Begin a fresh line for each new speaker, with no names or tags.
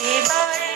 Bye.